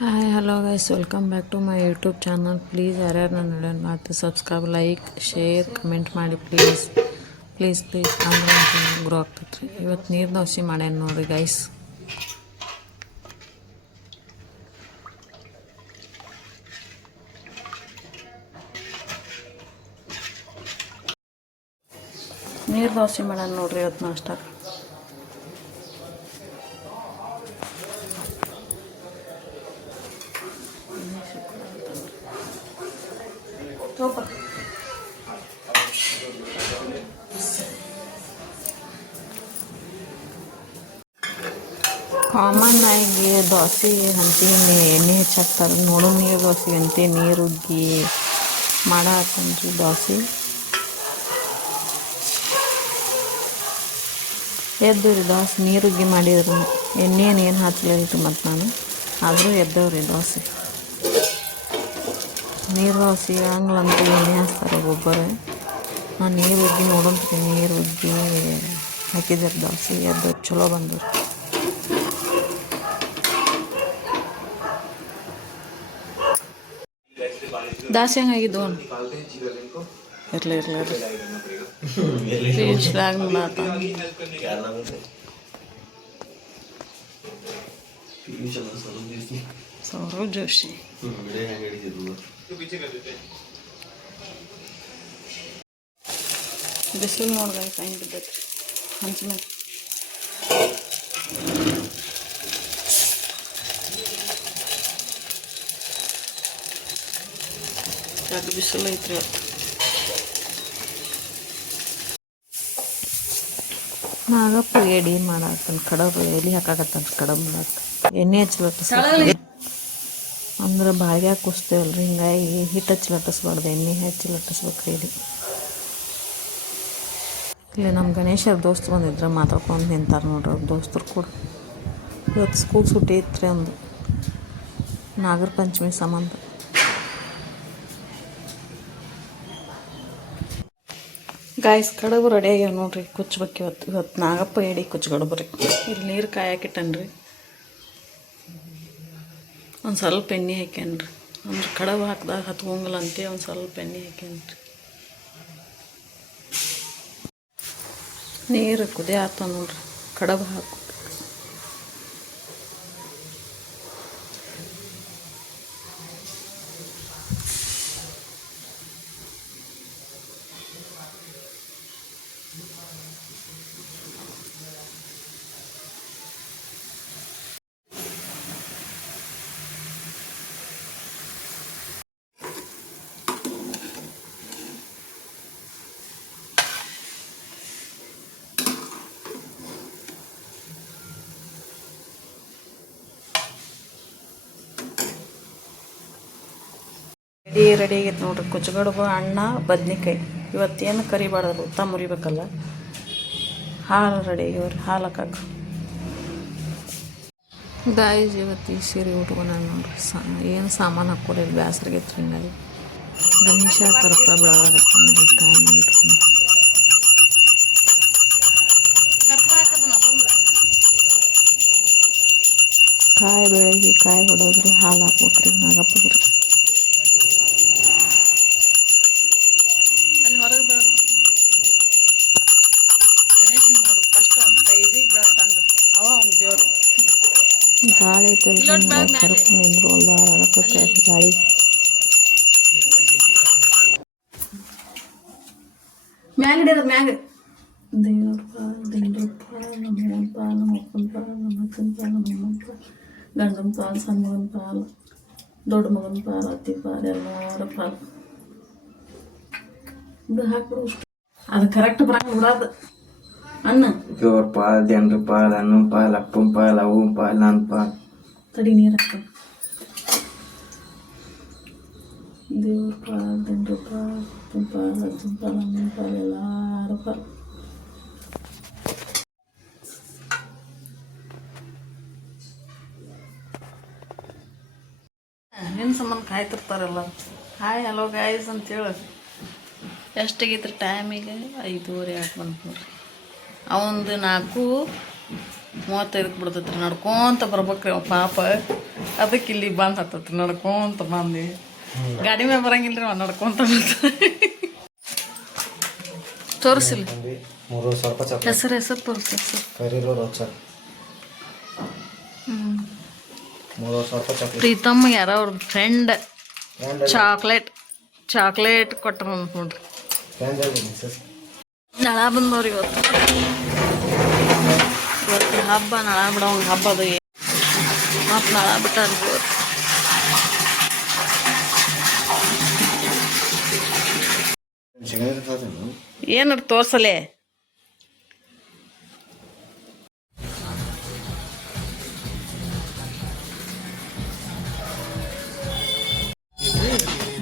Hi hello guys welcome back to my YouTube channel. Please ಯಾರ್ಯಾರು ನನ್ನ video ಮಾಡ್ತೀವಿ subscribe, like, share, comment ಮಾಡಿ please please please. ಅಂದ್ರೆ ನಮ್ಮ ಚಾನಲ್ ಗ್ರೋ ಆಗ್ತೈತೆ ರೀ. ಇವತ್ತು ನೀರು ದೋಸೆ ಮಾಡ್ಯಾನ ನೋಡಿರಿ ಗೈಸ್. ನೀರು ದೋಸೆ ಮಾಡ್ಯಾನ ನೋಡಿರಿ ಇವತ್ತು ನಾಷ್ಟಾಕ. ಕಾಮನ್ ಆಗಿ ದೋಸೆ ಅಂತಿ ಎಣ್ಣೆ ಹೆಚ್ಚಾಕ್ತಾರೆ ನೋಡು. ನೀರು ದೋಸೆ ಅಂತಿ ನೀರು ಉಗ್ಗಿ ಮಾಡಾಕಂದ್ರಿ ದೋಸೆ. ಎದ್ದು ರೀ ದೋಸೆ ನೀರು ಉಗ್ಗಿ ಮಾಡಿದ್ರು ಏನು ಹಚ್ಚಲಿಲ್ರಿ ಮತ್ತು ನಾನು ಆದರೂ ಎದ್ದವ್ರಿ ದೋಸೆ. ನೀರು ದೋಸೆ ಹಂಗ್ಲಂತ ಎಣ್ಣೆ ಹಾಕ್ತಾರೆ ಒಬ್ಬೊಬ್ಬರು. ನಾನು ನೀರು ಉಗ್ಗಿ ನೋಡಂತ್ರಿ ನೀರು ಉಗ್ಗಿ ಹಾಕಿದ್ರೆ ದೋಸೆ ಎದ್ದು ಚಲೋ ಬಂದರು. ದಾಸೆ ಹೆಂಗಾಗಿದ್ದು ಇರ್ಲಿ ರೀಲ್ಸ್ದಾಗ ನೋಡತ್ತ ಸೌರವ್ ಜೋಶಿ. ಬಿಸಿಲು ನೋಡ್ದ ಹೆಂಗೆ ಬಿದ್ದೈತಿ ಹಂಚಿನ. ಯಾಕೆ ಬಿಸಿಲು ಐತ್ರಿ ಇವತ್ತು. ನಾಗಪ್ಪ ಎಡಿ ಮಾಡಾಕನ್ ಕಡಬು ಎಲಿ ಹಾಕಾಕತ್ತಾನ. ಕಡಬು ಮಾಡಾಕ ಎಣ್ಣೆ ಹಚ್ಲಟ್ಟಿಸ್ ಅಂದ್ರೆ ಬಾಳ್ಗ್ಯಾಗ ಕುಸ್ತೇವಲ್ರಿ, ಹಿಂಗಾಗಿ ಹಿಟ್ಟು ಹಚ್ಚಿ ಲಟ್ಟಿಸ್ಬಾರ್ದು, ಎಣ್ಣೆ ಹಚ್ಚಿ ಲಟ್ಟಿಸ್ಬೇಕ್ರಿ ಎಡಿ. ಇಲ್ಲಿ ನಮ್ಮ ಗಣೇಶರ ದೋಸ್ತು ಬಂದಿದ್ರೆ ಮಾತಾಡ್ಕೊಂಡು ನಿಂತಾರೆ ನೋಡ್ರಿ ಅವ್ರ ದೋಸ್ತರು ಕೂಡ. ಇವತ್ತು ಸ್ಕೂಲ್ ಸುಟ್ಟಿ ಇತ್ತು ರೀ ಒಂದು ನಾಗರ ಪಂಚಮಿ ಸಂಬಂಧ. ಗಾಯ್ಸ್ ಕಡುಬು ರೆಡಿ ಆಗ್ಯಾವ ನೋಡ್ರಿ, ಕುಚ್ಬೇಕು ಇವತ್ತು ನಾಗಪ್ಪ ಎಡಿ ಕುಚ್ಕಡುಬು ರೀ. ಇಲ್ಲಿ ನೀರು ಕಾಯಾಕಿಟ್ಟನ್ರಿ, ಒಂದು ಸ್ವಲ್ಪ ಎಣ್ಣೆ ಹಾಕ್ಯಾನ್ರಿ. ಅಂದ್ರೆ ಕಡುಬು ಹಾಕಿದಾಗ ಹತ್ಕೊಂಗಲ್ಲ ಅಂತೇಳಿ ಒಂದು ಸ್ವಲ್ಪ ಎಣ್ಣೆ ಹಾಕ್ಯಾನ್ರಿ. ನೀರು ಕುದಿ ಆತ ನೋಡ್ರಿ, ಕಡುಬು ಹಾಕು. ರೆಡಿ ಆಗೈತೆ ನೋಡ್ರಿ ಕುಚ್ಚಗಡುಬು, ಅನ್ನ, ಬದ್ನಿಕಾಯಿ. ಇವತ್ತೇನು ಕರಿಬಾರ್ದು, ಉತ್ತ ಮುರಿಬೇಕಲ್ಲ. ಹಾಲು ರೆಡಿ ಆಗ್ಯಾವ್ರಿ, ಹಾಲು ಹಾಕಕ್ಕೆ. ಗಾಯ್ಸ್ ಇವತ್ತು ಈ ಸೀರೆ ಉಟ್ಕೊಂಡು ನೋಡ್ರಿ. ಏನು ಸಾಮಾನು ಹಾಕ್ಕೊಡಿಲ್ಲ, ಬ್ಯಾಸ್ರಿಗೈತ್ರಿ. ಹಿಂಗಾಗಿ ಗಣೇಶ ಕರ್ಪ ಬೆಳಗಾಗತ್ತೆ ಕಾಯಿ ಮೇಲೆ ಇಟ್ಕೊಂಡು. ಕಾಯಿ ಬೆಳಗ್ಗೆ ಕಾಯಿ ಹೊಡೋದ್ರಿ, ಹಾಲು ಹಾಕ್ಬೇಕ್ರಿ ನಾಗಪ್ಪಗ್ರಿ. ಗಾಳಿ ಐತಲ್ರಿ, ಕರ್ಪ ನಿಂದ್ರು ಅಲ್ಲ ಹಾಳಾಗತ್ತೆ ಗಾಳಿ. ಮ್ಯಾಗ ಹಿಡಿಯೋದು ಮ್ಯಾಗ. ದೇವ್ರ ಪಾಲ, ದೇವ್ರ ಪಾಲ, ನಮ್ಮನ ಪಾಲ, ನಮ್ಮಪ್ಪನ ಪಾಲ, ನಮ್ಮ ಅಕ್ಕನ ಪಾಲ, ನಮ್ಮಮ್ಮನ ಪಾಲ, ಗಂಡನ ಪಾಲ, ಸಣ್ಣ ಮಗನ ಪಾಲ, ದೊಡ್ಡ ಮಗನ ಪಾಲ, ಅತ್ತಿ ಪಾಲ, ಎಲ್ಲರ ಪಾಲ. ಇದು ಹಾಕ್ಬಿಡು ಅಷ್ಟು. ಅದು ಕರೆಕ್ಟ್ ಬರಂಗ ಬಿಡೋದು. ಅನ್ನ ದೇವ್ರ ಪಾಲ, ಜನರ ಪಾಲ, ಅಣ್ಣನ ಪಾಲ, ಅಪ್ಪನ ಪಾಲ, ಅವ್ವನ ಪಾಲ, ನನ್ನ ಪಾಲ. ತಡಿ ನೀರು ಹಾಕ್ತಾನೆ. ದೇವ್ರ ಪಾಲ, ಜನರ ಪಾಲ, ಅಪ್ಪನ ಪಾಲ, ಅಜ್ಜನ ಪಾಲ, ಅಮ್ಮನ ಪಾಲ, ಎಲ್ಲರ ಪಾಲ. ನಿನ್ನ ಸಂಬಂಧ ಕಾಯ್ತಿರ್ತಾರಲ್ಲ. ಹಾಯ್ ಹಲೋ ಗಾಯ್ಸ್ ಅಂತೇಳಿ. ಎಷ್ಟಾಗೈತ್ರಿ ಟೈಮಿಗೆ? 5:30 ಆಗಿ ಬಂತು ನೋಡ್ರಿ. ಅವಂದು 4:35 ಬಿಡ್ತೈತೆ ರೀ. ನಡ್ಕೊಂತ ಬರ್ಬೇಕ್ರಿ ಅವ ಪಾಪ. ಅದಕ್ಕೆ ಇಲ್ಲಿ ಬಂದು ಹತ್ತತ್ರಿ ನಡ್ಕೊಂತ ಬಂದು ಗಾಡಿ ಮೇಲೆ ಬರಂಗಿಲ್ರಿ ಅವ ನಡ್ಕೊಂತ ತೋರಿಸಿಲ್ಲ 3,000 ರೂಪಾಯಿ ಚಾಕ್ಲೇಟ್ ಹೆಸರು ತೋರಿಸಿ ಹೆಸರು ಕರೀರೋ ರೋಚರ್ 3,000 ರೂಪಾಯಿ ಚಾಕ್ಲೇಟ್ ಪ್ರೀತಮ್ ಯಾರೋ ಅವ್ರ ಫ್ರೆಂಡ್ ಚಾಕ್ಲೇಟ್ ಕೊಟ್ಟರು ನೋಡ್ರಿ ನಳ ಬಂದವ್ರಿ ಇವತ್ತು ಹಬ್ಬ ನಳ ಬಿಡೋ ಹಬ್ಬ ಅದು ಮತ್ತು ನಳ ಬಿಟ್ಟಾರ್ರಿ ಇವತ್ತು ಏನಾರು ತೋರ್ಸಲೇ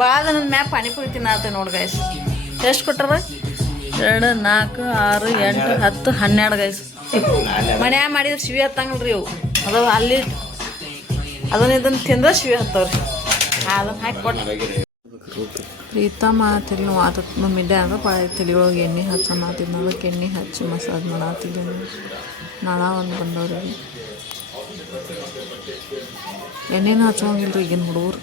ಭಾಳ ನನ್ನ ಮ್ಯಾಪ್ ಪಾನಿಪುರಿ ತಿನ್ನತ್ತೆ ನೋಡಿ ಗೈಸ್ ಎಷ್ಟು ಕೊಟ್ಟಾರ 2 4 6 8 10 12 ಗೈಸ್ ಮನ್ಯಾಗ ಮಾಡಿದ್ರೆ ಶಿವಿ ಹತ್ತಂಗಲ್ರಿ ಇವು ಅದು ಅಲ್ಲಿ ಇದನ್ನು ತಿಂದ್ರೆ ಶಿವಿ ಹತ್ತವ್ರಿ ಅದನ್ನು ಹಾಕಿ ಕೊಟ್ಟು ಪ್ರೀತಮ ತಲೆ ನೋವು ಆತತ್ ಮಮ್ಮಿದ್ದೆ ಅಂದ್ರೆ ತಲೆ ಒಳಗೆ ಎಣ್ಣೆ ಹಚ್ಚೋಣತ್ತಿದ್ನ ಅದಕ್ಕೆ ಎಣ್ಣೆ ಹಚ್ಚಿ ಮಸಾಜ್ ಮಾಡತ್ತಿದ್ದೆ ನಳ ಒಂದು ಬಂದವ್ರಿಗೆ ಎಣ್ಣೆನ ಹಚ್ಚೋಂಗಿಲ್ರಿ ಈಗಿನ ಹುಡುಗರು